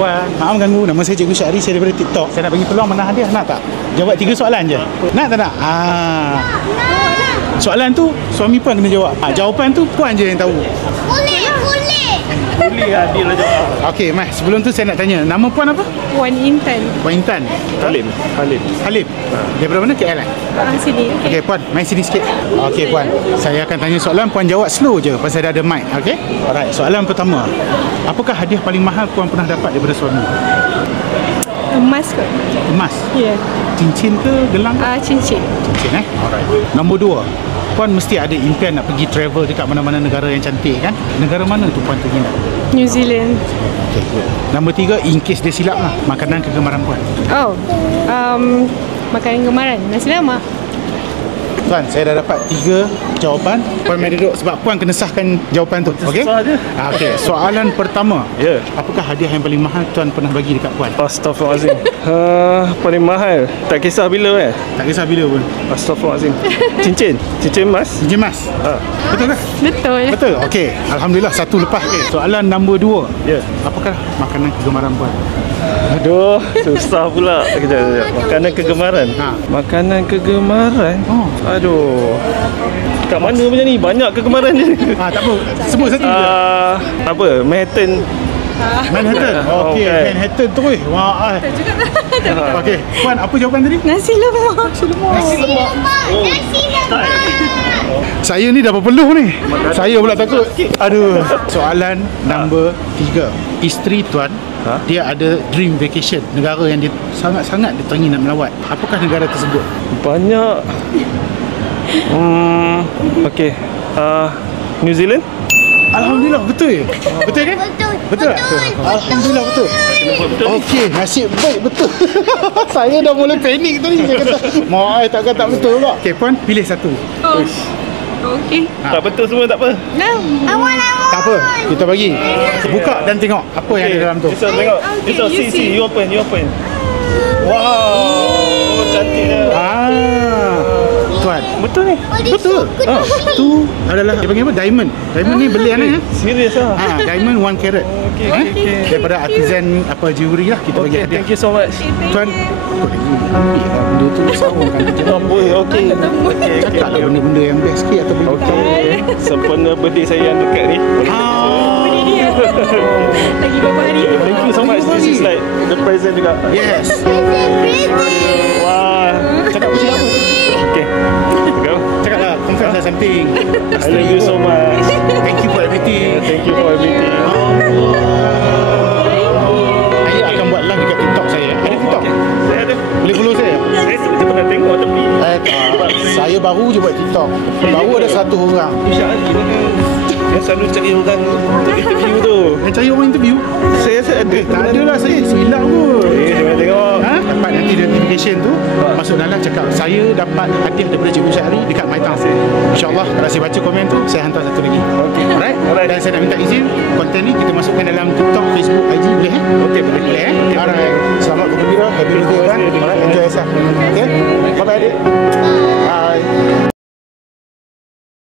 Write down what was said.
Puan, maaf ganggu. Nama saya Cikgu Syahri, saya daripada TikTok. Saya nak bagi peluang menang hadiah. Nak tak? Jawab 3 soalan je. Nak tak nak? Soalan tu suami puan kena jawab. Jawapan tu puan je yang tahu. Boleh. Boleh adil lah jawab. Okey, Mas. Sebelum tu saya nak tanya. Nama puan apa? Puan Intan. Puan Intan. Halim. Halim. Daripada mana? KL? Sini. Okey, puan. Main sini sikit. Okey, puan. Saya akan tanya soalan. Puan jawab slow je pasal dah ada mic. Okey? Alright. Soalan pertama. Apakah hadiah paling mahal puan pernah dapat daripada suami? Emas kot. Emas? Ya. Cincin ke? Gelang ke? Cincin. Cincin Alright. Nombor 2. Puan mesti ada impian nak pergi travel dekat mana-mana negara yang cantik kan? Negara mana tu puan pergi nak? New Zealand. Okay, good. Nombor 3, in case dia silap lah. Makanan kegemaran puan. Makanan kegemaran. Nasi lemak. Tuan, saya dah dapat 3 jawapan. Puan main duduk sebab puan kena sahkan jawapan tu. Okey? Okey, soalan pertama. Ya. Apakah hadiah yang paling mahal tuan pernah bagi dekat puan? Astaghfirullahalazim. Paling mahal. Tak kisah bila Tak kisah bila pun. Astaghfirullahalazim. Cincin emas. Cincin emas. Betul ke? Betul. Betul. Okey, alhamdulillah satu lepas. Okay. Soalan nombor 2. Ya. Apakah makanan kegemaran puan? Aduh, susah pula. Kejap. Makanan kegemaran. Makanan kegemaran. Aduh. Kat mana punya ni? Banyak kegemaran je. Tak apa. Sebut satu je. Apa? Manhattan. Okey, Manhattan tu weh. Wah. Okey, puan apa jawapan tadi? Nasi lemak. Saya ni dah berpeluh ni. Saya pula takut. Aduh. Soalan nombor 3. Isteri tuan dia ada dream vacation, negara yang dia sangat-sangat dia teringin nak melawat. Apakah negara tersebut? Banyak. Okey. New Zealand? Alhamdulillah, betul. Betul kan? Betul. Alhamdulillah betul. Okey, nasib baik betul. Saya dah mula panik tadi. Saya kata, "Mai takkan tak betul pula." Okey, puan pilih satu. Okey. Tak betul semua tak apa. Tak apa, kita bagi. Buka dan tengok apa yang ada dalam tu. Bisa tengok. Bisa see. You open. Wow. Cantiknya. Tuan. Betul ni. Betul. Tu adalah dia panggil apa? Diamond. Diamond ni belian Serius ah. Diamond 1 carat. Okey. Daripada artisan jewelry lah kita bagi hadiah. Thank you so much. Tuan, benda tu sarungkan kita. Okey. Cakap lah benda-benda yang best sikit atau benda Sempena birthday saya yang dekat ni. Lagi berapa hari? Thank you so much. This is like the present juga. Yes. Wah. Cakap apa siapa? Okay. Go. Cakaplah, confess lah something. I love you so much. Thank you for everything. Thank you for everything. Saya akan buat live dekat TikTok saya. Ada TikTok? Saya ada. Boleh follow saya? Saya sebenarnya pernah tengok tapi Saya baru je buat TikTok. Baru ada 1 orang. yang selalu cari orang untuk interview tu. Yang cari orang interview? Saya rasa ada. Tak ada lah, saya silap pun. Saya tengok. Dapat nanti notification tu, masuk dalam cakap saya dapat hadiah daripada Cikgu Syahri dekat MyTown. InsyaAllah kalau saya baca komen tu, saya hantar satu lagi. Okay. Alright? Dan saya nak minta izin, konten ni kita masukkan dalam TikTok, Facebook, IG, boleh Okey, boleh Alright. Selamat bergembira, happy birthday kan? Alright, enjoy yourself. Okay? Bye-bye adik.